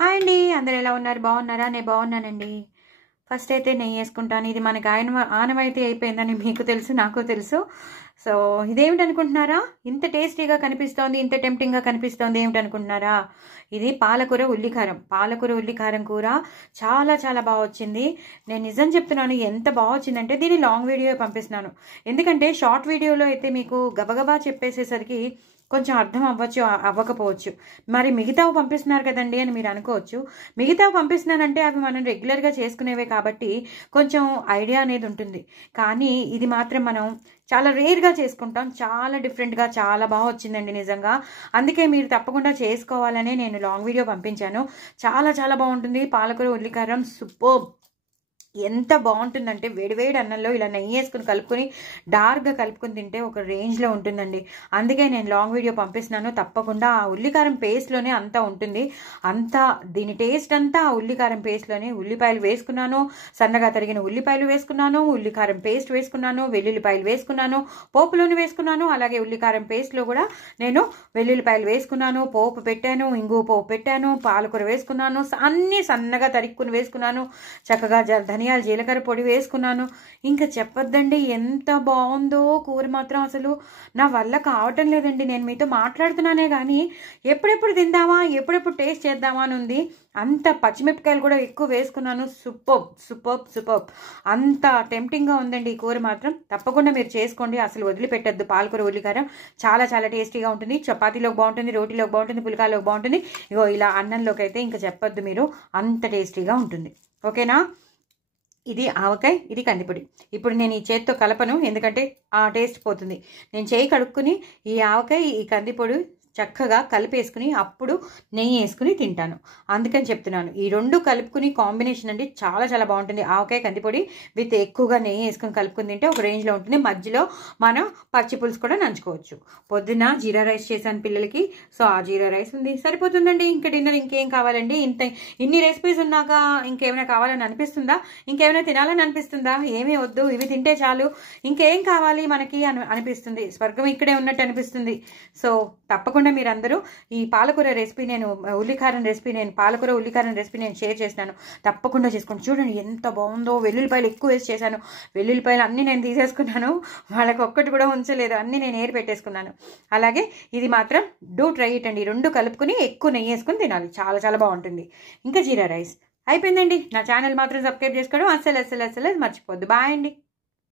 Hi అండి, అందరు ఎలా ఉన్నారు? బాగున్నారా? నేను బాగున్నానండి. ఫస్ట్ అయితే నెయ్యి వేసుకుంటాను. ఇది మనకి ఆనవాయితీ అయిపోయిందని మీకు తెలుసు, నాకు తెలుసు. సో ఇదేమిటి అనుకుంటున్నారా? ఇంత టేస్టీగా కనిపిస్తోంది, ఇంత టెంప్టింగ్గా కనిపిస్తోంది ఏమిటనుకుంటున్నారా? ఇది పాలకూర ఉల్లికారం. పాలకూర ఉల్లికారం కూర చాలా చాలా బాగా వచ్చింది. నేను నిజం చెప్తున్నాను, ఎంత బాగా వచ్చిందంటే దీన్ని లాంగ్ వీడియో పంపిస్తున్నాను. ఎందుకంటే షార్ట్ వీడియోలో అయితే మీకు గబగబా చెప్పేసేసరికి కొంచెం అర్థం అవ్వకపోవచ్చు. మరి మిగతావి పంపిస్తున్నారు కదండి అని మీరు అనుకోవచ్చు. మిగతావి పంపిస్తున్నానంటే అవి మనం రెగ్యులర్గా చేసుకునేవే కాబట్టి కొంచెం ఐడియా అనేది ఉంటుంది. కానీ ఇది మాత్రం మనం చాలా రేర్గా చేసుకుంటాం. చాలా డిఫరెంట్గా చాలా బాగా వచ్చిందండి నిజంగా. అందుకే మీరు తప్పకుండా చేసుకోవాలనే నేను లాంగ్ వీడియో పంపించాను. చాలా చాలా బాగుంటుంది. పాలకూర ఉల్లికారం సూపర్. ఎంత బాగుంటుందంటే వేడివేడి అన్నంలో ఇలా నెయ్యి వేసుకుని కలుపుకొని డార్క్గా కలుపుకొని తింటే ఒక రేంజ్లో ఉంటుందండి. అందుకే నేను లాంగ్ వీడియో పంపిస్తున్నాను. తప్పకుండా ఆ ఉల్లికారం పేస్ట్లోనే అంతా ఉంటుంది. అంతా దీని టేస్ట్ అంతా ఆ ఉల్లికారం పేస్ట్లోనే. ఉల్లిపాయలు వేసుకున్నాను, సన్నగా తరిగిన ఉల్లిపాయలు వేసుకున్నాను, ఉల్లికారం పేస్ట్ వేసుకున్నాను, వెల్లుల్లిపాయలు వేసుకున్నాను, పోపులోని వేసుకున్నాను. అలాగే ఉల్లికారం పేస్ట్లో కూడా నేను వెల్లుల్లిపాయలు వేసుకున్నాను, పోపు పెట్టాను, ఇంగువ పోపు పెట్టాను, పాలకూర వేసుకున్నాను, అన్నీ సన్నగా తరుక్కుని వేసుకున్నాను. చక్కగా ధనియాలు జీలకర్ర పొడి వేసుకున్నాను. ఇంకా చెప్పొద్దండి, ఎంత బాగుందో కూర మాత్రం. అసలు నా వల్ల కావటం లేదండి. నేను మీతో మాట్లాడుతున్నానే కానీ ఎప్పుడెప్పుడు తిందామా, ఎప్పుడెప్పుడు టేస్ట్ చేద్దామా అని ఉంది. అంత పచ్చిమిరపకాయలు కూడా ఎక్కువ వేసుకున్నాను. Super super super. అంత టెంప్టింగ్గా ఉందండి ఈ కూర మాత్రం. తప్పకుండా మీరు చేసుకోండి, అసలు వదిలిపెట్టద్దు. పాలకూర ఉల్లికారం చాలా చాలా టేస్టీగా ఉంటుంది. చపాతీలోకి బాగుంటుంది, రోటీలోకి బాగుంటుంది, పుల్కాలోకి బాగుంటుంది. ఇగో ఇలా అన్నంలోకి అయితే ఇంకా చెప్పొద్దు మీరు, అంత టేస్టీగా ఉంటుంది. ఓకేనా? ఇది ఆవకాయ, ఇది కందిపొడి. ఇప్పుడు నేను ఈ చేతితో కలపను, ఎందుకంటే ఆ టేస్ట్ పోతుంది. నేను చేయి కడుక్కుని ఈ ఆవకాయ, ఈ కందిపొడి చక్కగా కలిపేసుకుని అప్పుడు నెయ్యి వేసుకుని తింటాను. అందుకని చెప్తున్నాను. ఈ రెండు కలుపుకుని కాంబినేషన్ అండి చాలా చాలా బాగుంటుంది. ఆవకాయ కందిపొడి విత్ ఎక్కువగా నెయ్యి వేసుకుని కలుపుకుని తింటే ఒక రేంజ్లో ఉంటుంది. మధ్యలో మనం పచ్చి పులుసు కూడా నంచుకోవచ్చు. పొద్దున్న జీరా రైస్ చేశాను పిల్లలకి. సో ఆ జీరా రైస్ ఉంది, సరిపోతుందండి. ఇంకా డిన్నర్ ఇంకేం కావాలండి? ఇన్ని రెసిపీస్ ఉన్నాక ఇంకేమైనా కావాలని అనిపిస్తుందా? ఇంకేమైనా తినాలని అనిపిస్తుందా? ఏమీ వద్దు, ఇవి తింటే చాలు, ఇంకేం కావాలి మనకి అనిపిస్తుంది. స్వర్గం ఇక్కడే ఉన్నట్టు అనిపిస్తుంది. సో తప్పకుండా మీరందరూ ఈ పాలకూర రెసిపీ, పాలకూర ఉల్లికారం రెసిపీ నేను షేర్ చేసినాను. తప్పకుండా చేసుకోండి. చూడండి ఎంత బాగుందో. వెల్లుల్లిపాయలు ఎక్కువ వేసి చేశాను. వెల్లుల్లిపాయలు అన్నీ నేను తీసేసుకున్నాను, వాళ్ళకి ఒక్కటి కూడా ఉంచలేదు, అన్నీ నేను ఏరి పెట్టేసుకున్నాను. అలాగే ఇది మాత్రం డూ ట్రై ఇట్ అండి. రెండు కలుపుకుని ఎక్కువ నెయ్యి వేసుకుని తినాలి, చాలా చాలా బాగుంటుంది. ఇంకా జీరా రైస్ అయిపోయిందండి. నా ఛానల్ మాత్రం సబ్స్క్రైబ్ చేసుకోవడం అస్సలు మర్చిపోద్దు. బాయ్ అండి.